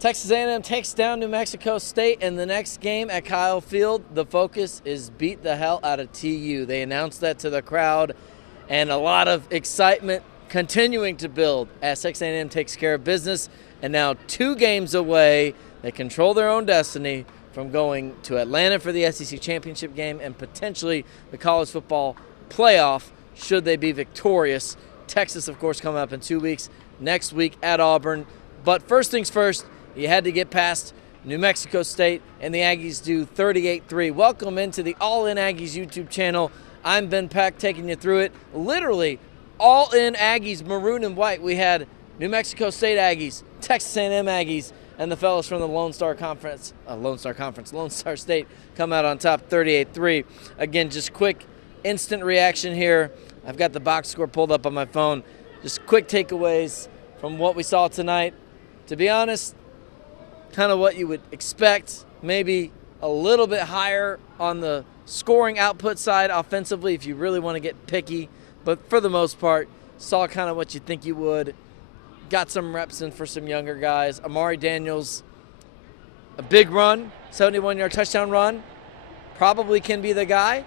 Texas A&M takes down New Mexico State in the next game at Kyle Field. The focus is beat the hell out of TU. They announced that to the crowd, and a lot of excitement continuing to build as Texas A&M takes care of business. And now 2 games away, they control their own destiny from going to Atlanta for the SEC championship game and potentially the college football playoff should they be victorious. Texas, of course, coming up in 2 weeks, next week at Auburn. But first things first, you had to get past New Mexico State, and the Aggies do 38-3. Welcome into the All In Aggies YouTube channel. I'm Ben Peck taking you through it. Literally, All In Aggies, maroon and white. We had New Mexico State Aggies, Texas A&M Aggies, and the fellas from the Lone Star State come out on top 38-3. Again, just quick, instant reaction here. I've got the box score pulled up on my phone. Just quick takeaways from what we saw tonight. To be honest, kind of what you would expect, maybe a little bit higher on the scoring output side offensively if you really want to get picky. But for the most part, saw kind of what you think you would. Got some reps in for some younger guys. Amari Daniels, a big run, 71-yard touchdown run. Probably can be the guy.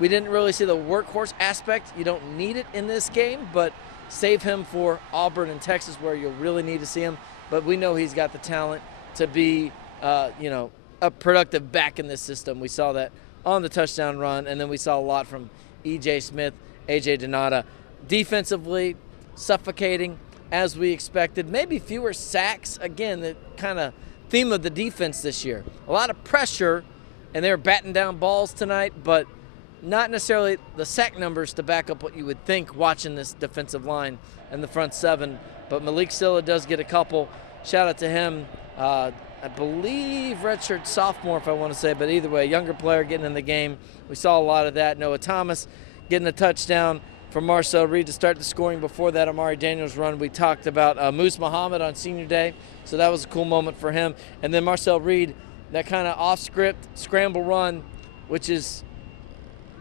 We didn't really see the workhorse aspect. You don't need it in this game, but save him for Auburn and Texas where you'll really need to see him. But we know he's got the talent to be, a productive back in this system. We saw that on the touchdown run, and then we saw a lot from E.J. Smith, A.J. Donata. Defensively, suffocating as we expected. Maybe fewer sacks. Again, the kind of theme of the defense this year. A lot of pressure, and they were batting down balls tonight, but not necessarily the sack numbers to back up what you would think watching this defensive line and the front seven. But Malik Silla does get a couple. Shout out to him. I believe redshirt sophomore, if I want to say, but either way, younger player getting in the game. We saw a lot of that. Noah Thomas getting a touchdown from Marcel Reed to start the scoring. Before that, Amari Daniels run. We talked about Moose Muhammad on senior day, so that was a cool moment for him. And then Marcel Reed, that kind of off-script scramble run, which is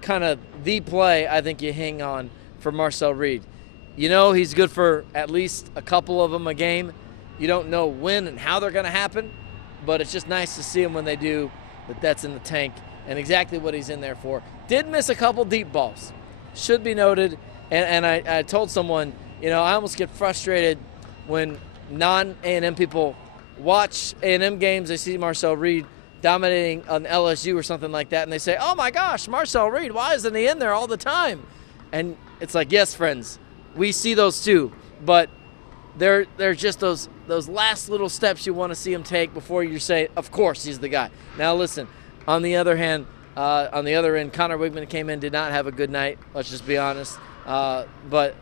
kind of the play I think you hang on for Marcel Reed. You know he's good for at least a couple of them a game. You don't know when and how they're going to happen, but it's just nice to see him when they do, that's in the tank and exactly what he's in there for. Did miss a couple deep balls, should be noted, and I told someone, I almost get frustrated when non-A&M people watch A&M games. They see Marcel Reed dominating on LSU or something like that, and they say, oh my gosh, Marcel Reed, why isn't he in there all the time? And it's like, yes, friends, we see those too, but they're just those last little steps you want to see him take before you say, of course, he's the guy. Now listen, on the other hand, on the other end, Connor Wigman came in, did not have a good night, let's just be honest. But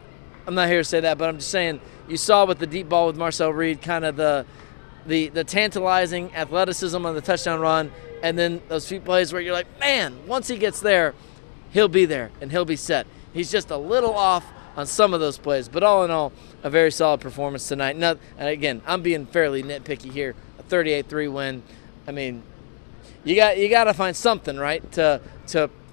I'm not here to say that, but I'm just saying you saw with the deep ball with Marcel Reed kind of the tantalizing athleticism on the touchdown run, and then those few plays where you're like, man, once he gets there, he'll be there and he'll be set. He's just a little off on some of those plays, but all in all, a very solid performance tonight. And again, I'm being fairly nitpicky here. A 38-3 win. I mean, you got to find something, right, to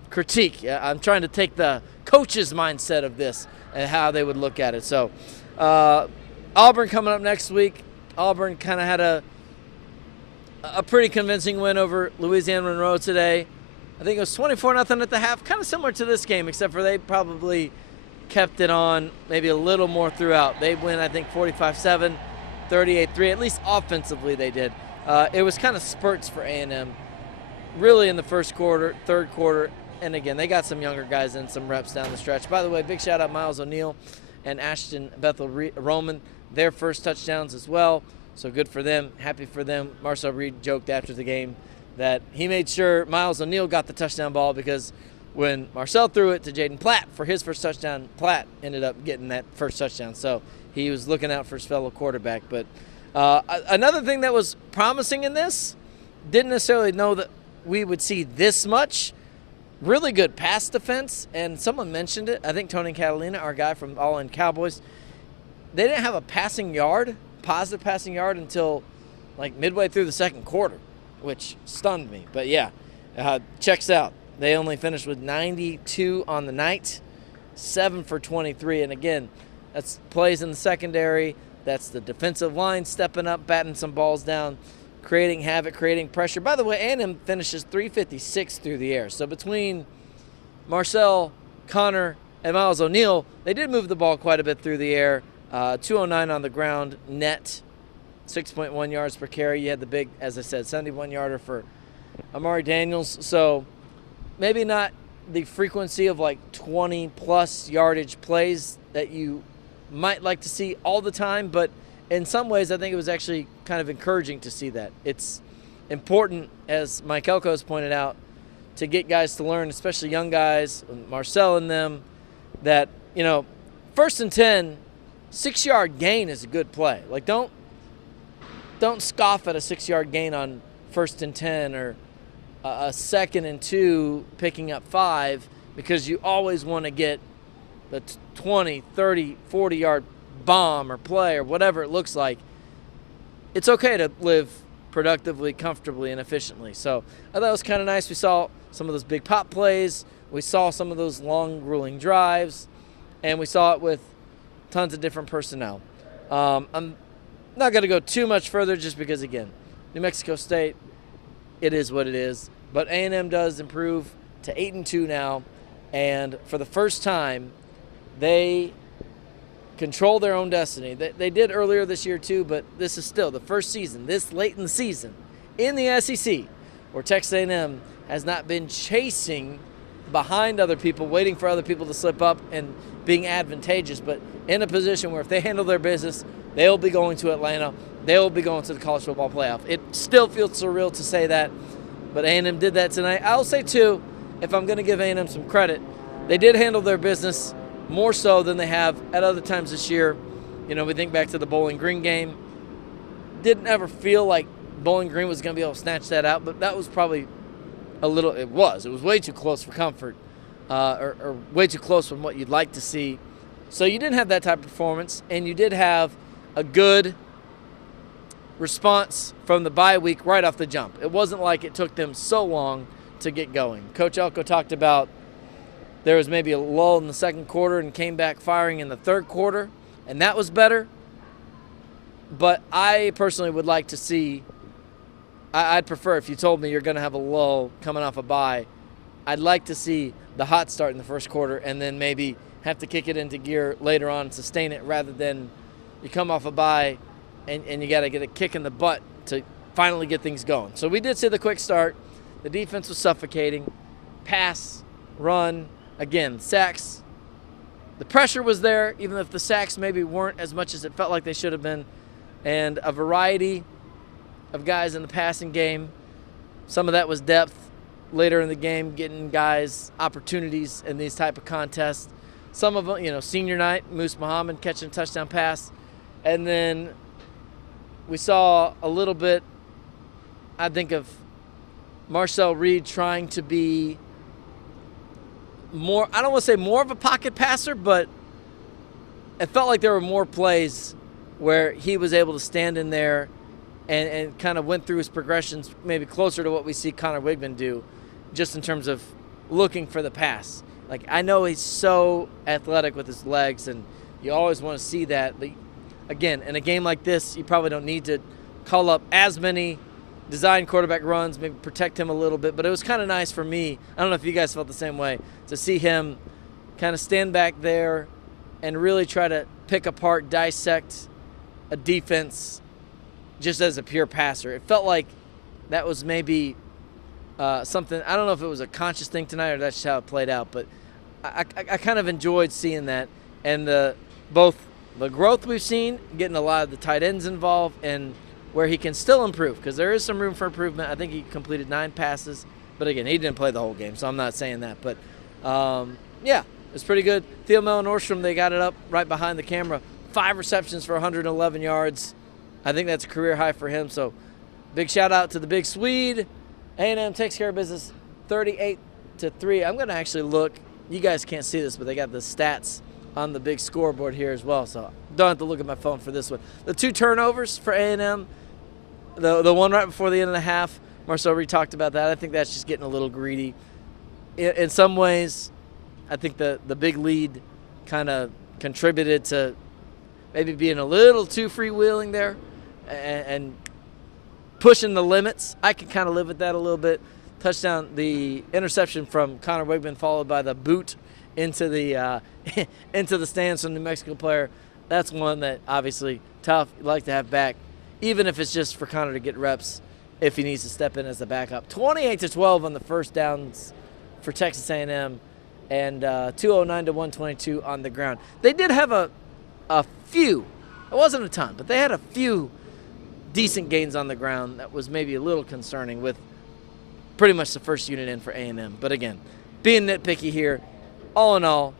critique. I'm trying to take the coach's mindset of this and how they would look at it. So, Auburn coming up next week. Auburn kind of had a pretty convincing win over Louisiana Monroe today. I think it was 24-0 at the half, kind of similar to this game, except for they probably kept it on maybe a little more throughout. They win, I think, 45-7, 38-3. At least offensively they did. It was kind of spurts for A&M, really in the first quarter, third quarter, and again, they got some younger guys and some reps down the stretch. By the way, big shout-out Miles O'Neal and Ashton Bethel Roman, their first touchdowns as well, so good for them, happy for them. Marcel Reed joked after the game that he made sure Miles O'Neal got the touchdown ball because when Marcel threw it to Jaden Platt for his first touchdown, Platt ended up getting that first touchdown. So he was looking out for his fellow quarterback. But another thing that was promising in this, didn't necessarily know that we would see this much. Really good pass defense, and someone mentioned it. I think Tony Catalina, our guy from All In Cowboys, they didn't have a positive passing yard until like midway through the second quarter, which stunned me. But yeah, checks out. They only finished with 92 on the night, 7 for 23. And again, that's plays in the secondary, That's the defensive line stepping up, batting some balls down, creating havoc, creating pressure. By the way, A&M finishes 356 through the air. So between Marcel, Connor, and Miles O'Neill, they did move the ball quite a bit through the air. 209 on the ground, net, 6.1 yards per carry. You had the big, as I said, 71-yarder for Amari Daniels. So maybe not the frequency of like 20-plus yardage plays that you might like to see all the time, but in some ways I think it was actually kind of encouraging to see that. It's important, as Mike Elko has pointed out, to get guys to learn, especially young guys, Marcel and them, that, you know, 1st and 10, 6-yard gain is a good play. Like, don't scoff at a 6-yard gain on 1st and 10 or a 2nd and 2 picking up 5, because you always want to get the 20, 30, 40-yard bomb or play or whatever it looks like. It's okay to live productively, comfortably, and efficiently. So I thought it was kind of nice. We saw some of those big pop plays. We saw some of those long, grueling drives. And we saw it with tons of different personnel. I'm not going to go too much further just because, again, New Mexico State, it is what it is. But A&M does improve to 8-2 now. And for the first time, they control their own destiny. They did earlier this year too, but this is still the first season, this late in the season, in the SEC, where Texas A&M has not been chasing behind other people, waiting for other people to slip up and being advantageous, but in a position where if they handle their business, they'll be going to Atlanta, they'll be going to the college football playoff. It still feels surreal to say that, but A&M did that tonight. I'll say too, if I'm going to give A&M some credit, they did handle their business more so than they have at other times this year. You know, we think back to the Bowling Green game. Didn't ever feel like Bowling Green was going to be able to snatch that out, but that was probably it was way too close for comfort, or way too close from what you'd like to see. So you didn't have that type of performance, and you did have a good response from the bye week right off the jump. It wasn't like it took them so long to get going. Coach Elko talked about there was maybe a lull in the second quarter and came back firing in the third quarter, and that was better. But I personally would like to see, I'd prefer if you told me you're going to have a lull coming off a bye, I'd like to see the hot start in the first quarter and then maybe have to kick it into gear later on and sustain it, rather than you come off a bye and you got to get a kick in the butt to finally get things going. So we did see the quick start. The defense was suffocating. Pass, run, again, sacks. The pressure was there, even if the sacks maybe weren't as much as it felt like they should have been. And a variety of guys in the passing game. Some of that was depth later in the game, getting guys opportunities in these type of contests. Some of them, you know, senior night, Moose Muhammad catching a touchdown pass. And then we saw a little bit, I think, of Marcel Reed trying to be more, I don't want to say more of a pocket passer, but it felt like there were more plays where he was able to stand in there and kind of went through his progressions maybe closer to what we see Connor Wigman do, just in terms of looking for the pass. Like, I know he's so athletic with his legs, and you always want to see that. But again, in a game like this, you probably don't need to call up as many design quarterback runs, maybe protect him a little bit. But it was kind of nice for me, I don't know if you guys felt the same way, to see him kind of stand back there and really try to pick apart, dissect a defense just as a pure passer. It felt like that was maybe something, I don't know if it was a conscious thing tonight or that's just how it played out, but I kind of enjoyed seeing that. And both the growth we've seen, getting a lot of the tight ends involved, and where he can still improve, because there is some room for improvement. I think he completed 9 passes, but again, he didn't play the whole game, so I'm not saying that. But yeah, it's pretty good. Theo Nordstrom, they got it up right behind the camera. 5 receptions for 111 yards. I think that's a career high for him. So big shout out to the big Swede. A&M takes care of business 38-3. I'm going to actually look. You guys can't see this, but they got the stats on the big scoreboard here as well. So don't have to look at my phone for this one. The 2 turnovers for A&M, the one right before the end of the half, Marcel Reed talked about that. I think that's just getting a little greedy. In some ways, I think the big lead kind of contributed to maybe being a little too freewheeling there and pushing the limits. I can kind of live with that a little bit. Touchdown, the interception from Connor Wigman, followed by the boot into the into the stands from the New Mexico player. That's one that obviously tough. You'd like to have back, even if it's just for Connor to get reps if he needs to step in as a backup. 28-12 on the first downs for Texas A&M, and 209 to 122 on the ground. They did have a few. It wasn't a ton, but they had a few decent gains on the ground. That was maybe a little concerning with pretty much the first unit in for A&M. But again, being nitpicky here, all in all,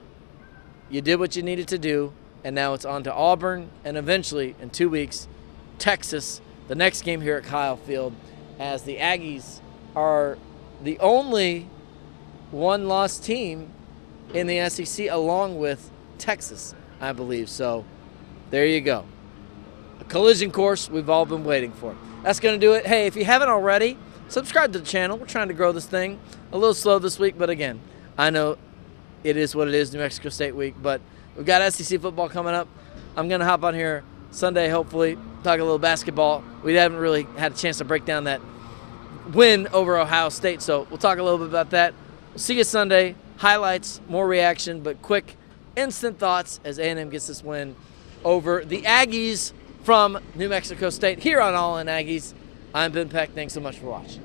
you did what you needed to do, and now it's on to Auburn, and eventually, in 2 weeks, Texas, the next game here at Kyle Field, as the Aggies are the only one-loss team in the SEC, along with Texas, I believe. So there you go. A collision course we've all been waiting for. That's going to do it. Hey, if you haven't already, subscribe to the channel. We're trying to grow this thing. A little slow this week, but again, I know it is what it is, New Mexico State week, but we've got SEC football coming up. I'm going to hop on here Sunday, hopefully, talk a little basketball. We haven't really had a chance to break down that win over Ohio State, so we'll talk a little bit about that. We'll see you Sunday. Highlights, more reaction, but quick, instant thoughts as A&M gets this win over the Aggies from New Mexico State here on All In Aggies. I'm Ben Peck. Thanks so much for watching.